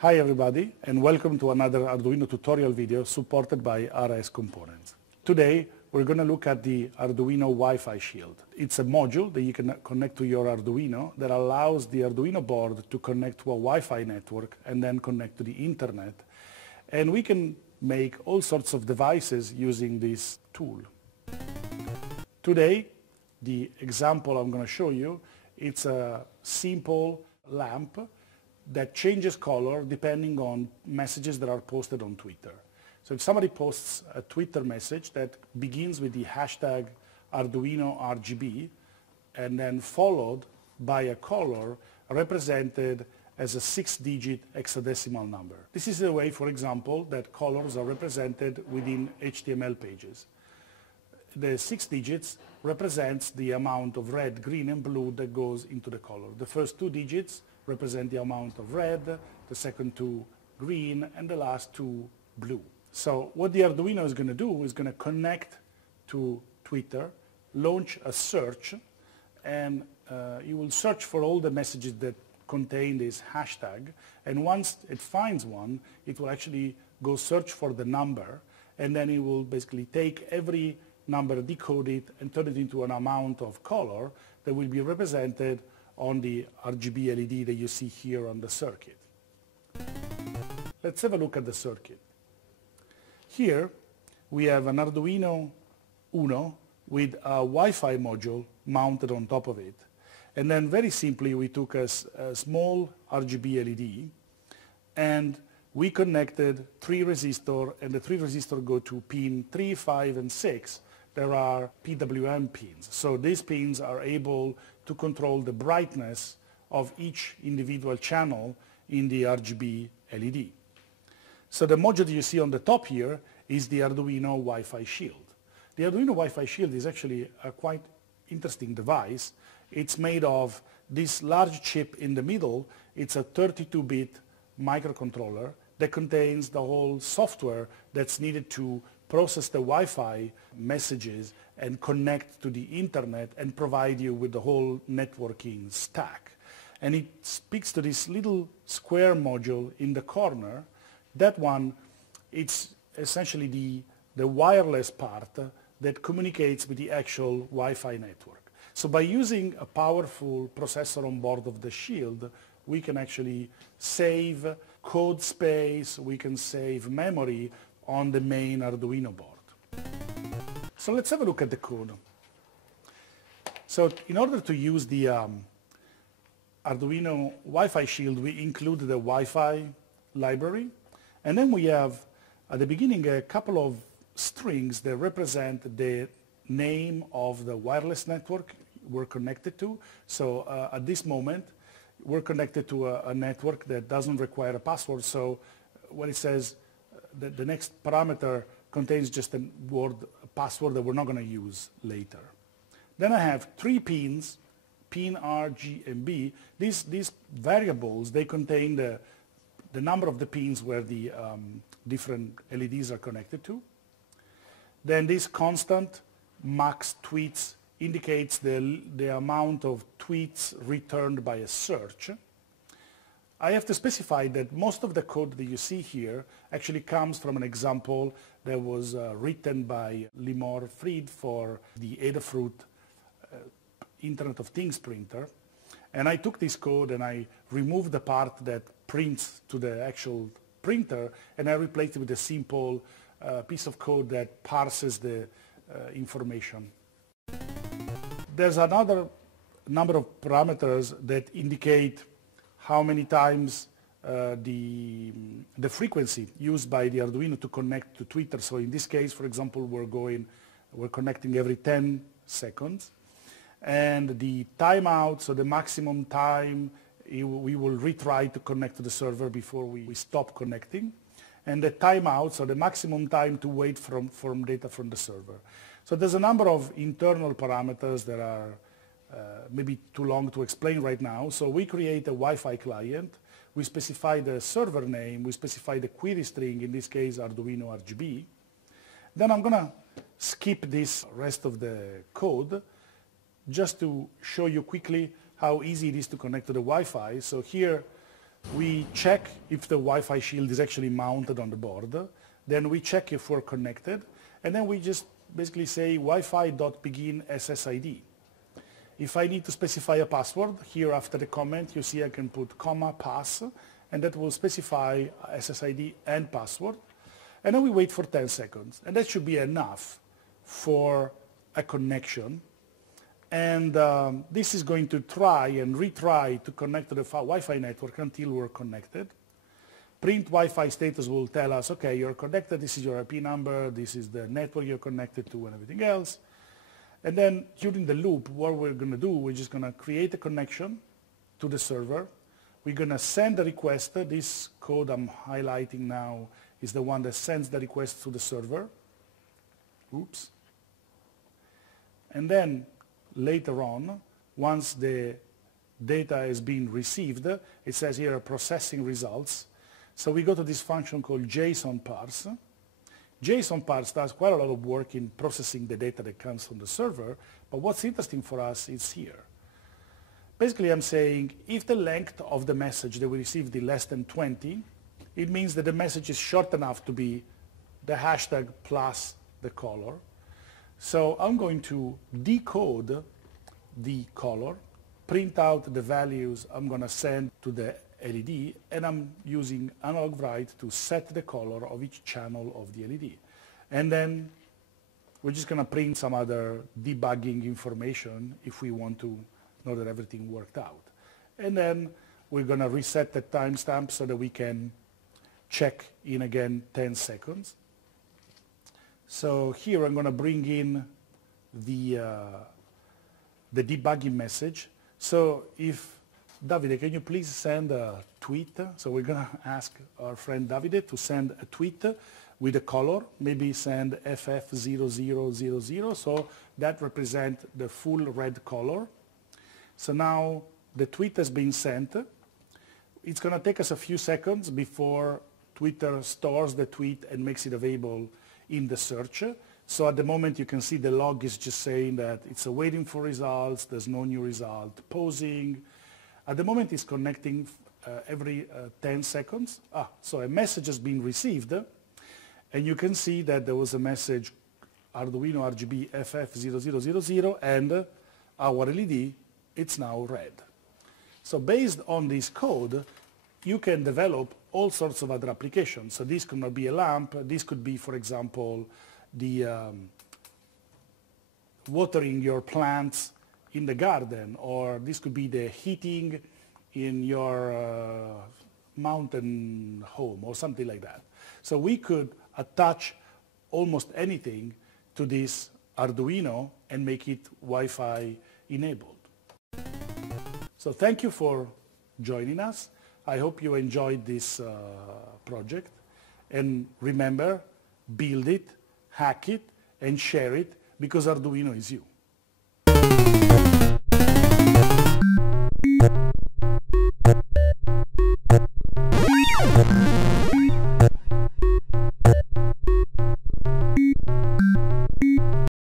Hi everybody, and welcome to another Arduino tutorial video supported by RS Components. Today we're going to look at the Arduino Wi-Fi Shield. It's a module that you can connect to your Arduino that allows the Arduino board to connect to a Wi-Fi network and then connect to the internet. And we can make all sorts of devices using this tool. Today, the example I'm going to show you, it's a simple lamp that changes color depending on messages that are posted on Twitter. So if somebody posts a Twitter message that begins with the hashtag Arduino RGB and then followed by a color represented as a 6-digit hexadecimal number. This is the way, for example, that colors are represented within HTML pages. The 6 digits represents the amount of red, green and blue that goes into the color. The first 2 digits represent the amount of red, the second 2 green, and the last 2 blue. So what the Arduino is going to do is going to connect to Twitter, launch a search, and you will search for all the messages that contain this hashtag, and once it finds one, it will actually go search for the number, and then it will basically take every number, decode it, and turn it into an amount of color that will be represented on the RGB LED that you see here on the circuit. Let's have a look at the circuit. Here we have an Arduino Uno with a Wi-Fi module mounted on top of it. And then very simply we took a small RGB LED and we connected 3 resistors, and the 3 resistors go to pin 3, 5 and 6. There are PWM pins. So these pins are able to control the brightness of each individual channel in the RGB LED. So the module you see on the top here is the Arduino Wi-Fi Shield. The Arduino Wi-Fi Shield is actually a quite interesting device. It's made of this large chip in the middle. It's a 32-bit microcontroller that contains the whole software that's needed to process the Wi-Fi messages and connect to the internet and provide you with the whole networking stack. And it speaks to this little square module in the corner. That one, it's essentially the wireless part that communicates with the actual Wi-Fi network. So by using a powerful processor on board of the Shield, we can actually save code space, we can save memory on the main Arduino board. So let's have a look at the code. So in order to use the Arduino Wi-Fi Shield, we include the Wi-Fi library, and then we have at the beginning a couple of strings that represent the name of the wireless network we're connected to. So at this moment we're connected to a network that doesn't require a password, so when it says that the next parameter contains just a password that we're not going to use later. Then I have 3 pins, pin R, G, and B. These variables, they contain the number of the pins where the different LEDs are connected to. Then this constant max tweets indicates the amount of tweets returned by a search. I have to specify that most of the code that you see here actually comes from an example that was written by Limor Fried for the Adafruit Internet of Things printer. And I took this code and I removed the part that prints to the actual printer, and I replaced it with a simple piece of code that parses the information. There's another number of parameters that indicate how many times the frequency used by the Arduino to connect to Twitter. So in this case, for example, we're connecting every 10 seconds. And the timeout, so the maximum time, we will retry to connect to the server before we stop connecting. And the timeout, so the maximum time to wait from data from the server. So there's a number of internal parameters that are maybe too long to explain right now. So we create a Wi-Fi client, we specify the server name, we specify the query string, in this case Arduino RGB. Then I'm going to skip this rest of the code just to show you quickly how easy it is to connect to the Wi-Fi. So here we check if the Wi-Fi shield is actually mounted on the board. Then we check if we're connected. And then we just basically say Wi-Fi.begin SSID. If I need to specify a password, here after the comment, you see I can put comma pass, and that will specify SSID and password. And then we wait for 10 seconds. And that should be enough for a connection. And this is going to try and retry to connect to the Wi-Fi network until we're connected. Print Wi-Fi status will tell us, okay, you're connected, this is your IP number, this is the network you're connected to, and everything else. And then during the loop, what we're going to do, we're just going to create a connection to the server. We're going to send a request. This code I'm highlighting now is the one that sends the request to the server. Oops. And then later on, once the data has been received, it says here processing results. So we go to this function called JSON parse. JSON parse does quite a lot of work in processing the data that comes from the server, but what's interesting for us is here. Basically, I'm saying if the length of the message that we received is less than 20, it means that the message is short enough to be the hashtag plus the color. So I'm going to decode the color, print out the values I'm going to send to the LED, and I'm using analog write to set the color of each channel of the LED. And then we're just going to print some other debugging information if we want to know that everything worked out. And then we're going to reset the timestamp so that we can check in again 10 seconds. So here I'm going to bring in the debugging message. So if Davide, can you please send a tweet? So we're going to ask our friend Davide to send a tweet with a color, maybe send FF0000, so that represents the full red color. So now the tweet has been sent. It's going to take us a few seconds before Twitter stores the tweet and makes it available in the search. So at the moment you can see the log is just saying that it's waiting for results, there's no new result, pausing. At the moment it's connecting every 10 seconds. So a message has been received, and you can see that there was a message Arduino RGB FF0000, and our LED, it's now red. So based on this code, you can develop all sorts of other applications. So this could not be a lamp. This could be, for example, the watering your plants in the garden, or this could be the heating in your mountain home or something like that. So we could attach almost anything to this Arduino and make it Wi-Fi enabled. So thank you for joining us. I hope you enjoyed this project, and remember, build it, hack it, and share it, because Arduino is you.